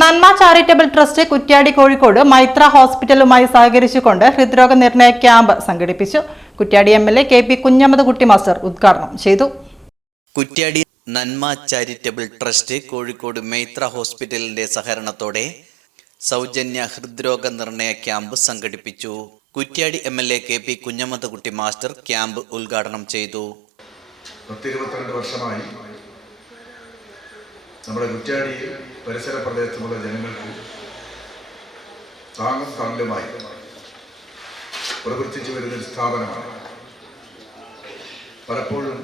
നന്മ charitable trust Kuttiady Kozhikode Maitra ഹോസ്പിറ്റലുമായി സഹകരിച്ചുകൊണ്ട് ഹൃദ്രോഗ നിർണയ ക്യാമ്പ് സംഘടിപ്പിച്ചു. Kuttiady M L A K P Kunhammad Kutty master ഉദ്ഘാടനം ചെയ്തു. കുറ്റ്യാടി നന്മ ചാരിറ്റബിൾ ട്രസ്റ്റ് കോഴിക്കോട് മൈത്ര ഹോസ്പിറ്റലിന്റെ സഹകരണത്തോടെ സൗജന്യ ഹൃദ്രോഗ നിർണയ ക്യാമ്പ് സംഘടിപ്പിച്ചു. Kuttiady M L A K P Kunhammad master camp ഉദ്ഘാടനം ചെയ്തു. പത്തിരുപത്തിരണ്ട് വർഷമായി നമ്മുടെ കുറ്റാടിയിൽ പരിസര പ്രദേശത്തുമുള്ള ജനങ്ങൾക്ക് താങ്ങും തണലുമായി പ്രവർത്തിച്ചു വരുന്ന ഒരു സ്ഥാപനമാണ്. പലപ്പോഴും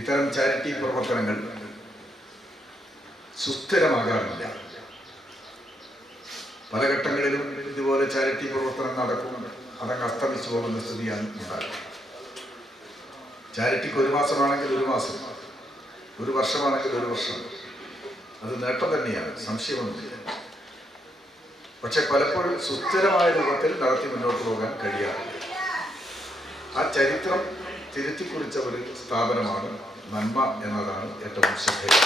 ഇത്തരം ചാരിറ്റി പ്രവർത്തനങ്ങൾ സുസ്ഥിരമാകാറില്ല. പല ഘട്ടങ്ങളിലും ഇതുപോലെ ചാരിറ്റി പ്രവർത്തനം നടക്കും അതങ്ങ് അസ്തമിച്ചു പോകുന്ന സ്ഥിതിയാണ് ഉണ്ടാകുന്നത്. ചാരിറ്റിക്ക് ഒരു മാസമാണെങ്കിൽ ഒരു മാസം. ഒരു വർഷമാണെങ്കിൽ ഒരു വർഷം. അത് നേട്ടം തന്നെയാണ് സംശയമൊന്നുമില്ല. പക്ഷെ പലപ്പോഴും സുസ്ഥിരമായ രൂപത്തിൽ നടത്തി മുന്നോട്ട് പോകാൻ കഴിയാറില്ല. ആ ചരിത്രം തിരുത്തി കുറിച്ച ഒരു സ്ഥാപനമാണ് നന്മ എന്നതാണ് ഏറ്റവും ശ്രദ്ധേയം.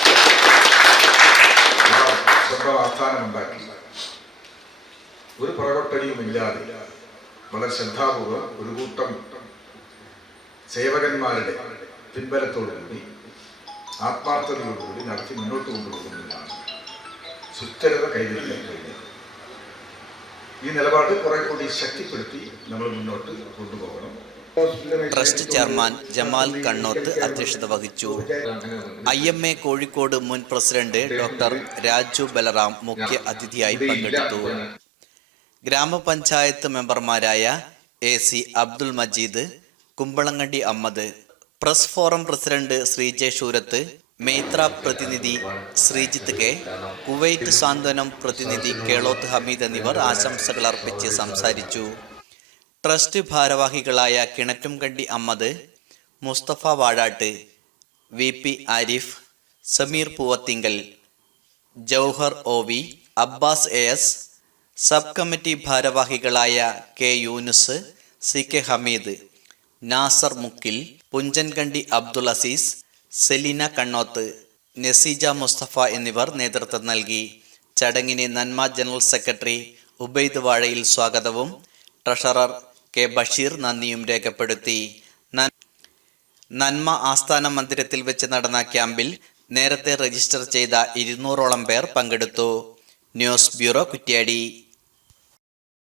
സ്വന്തം ആസ്ഥാനമുണ്ടാക്കി ഒരു പുറകോട്ടടിയുമില്ലാതെ വളരെ ശ്രദ്ധാപൂർവം ഒരു കൂട്ടം സേവകന്മാരുടെ പിൻബലത്തോടുകൂടി ആത്മാർത്ഥതയോടുകൂടി നടത്തി മുന്നോട്ട് കൊണ്ടുപോകുന്നതാണ് സുസ്ഥിരത കൈവരിക്കാൻ കഴിഞ്ഞത്. ഈ നിലപാട് കുറെ കൂടി ശക്തിപ്പെടുത്തി നമ്മൾ മുന്നോട്ട് കൊണ്ടുപോകണം. ട്രസ്റ്റ് ചെയർമാൻ ജമാൽ കണ്ണോത്ത് അധ്യക്ഷത വഹിച്ചു. ഐ എം എ കോഴിക്കോട് മുൻ പ്രസിഡന്റ് ഡോക്ടർ രാജു ബലറാം മുഖ്യ അതിഥിയായി പങ്കെടുത്തു. ഗ്രാമപഞ്ചായത്ത് മെമ്പർമാരായ A C Abdul Majeed Kumbalangandi Ahammad press forum president Shri J Shoorath Meitra പ്രതിനിധി ശ്രീജിത്ത് കെ കുവൈറ്റ് സാന്ത്വനം പ്രതിനിധി കേളോത്ത് ഹമീദ് എന്നിവർ ആശംസകൾ അർപ്പിച്ച് സംസാരിച്ചു. ട്രസ്റ്റ് ഭാരവാഹികളായ Kinattumkandi Ammad Mustafa Vazhat V P Arif Sameer Poovathingal Jauhar O V Abbas A S sub committee ഭാരവാഹികളായ K Yunus C K Hameed Nasar Mukkil Punchankandi Abdul Azeez Selina Kannoth Naseeja Mustafa എന്നിവർ നേതൃത്വം നൽകി. ചടങ്ങിന് നന്മ general secretary Ubaid വാഴയിൽ സ്വാഗതവും treasurer K Basheer നന്ദിയും രേഖപ്പെടുത്തി. നന്മ ആസ്ഥാന മന്ദിരത്തിൽ വെച്ച് നടന്ന ക്യാമ്പിൽ നേരത്തെ രജിസ്റ്റർ ചെയ്ത ഇരുന്നൂറോളം പേർ പങ്കെടുത്തു. News bureau Kuttiady.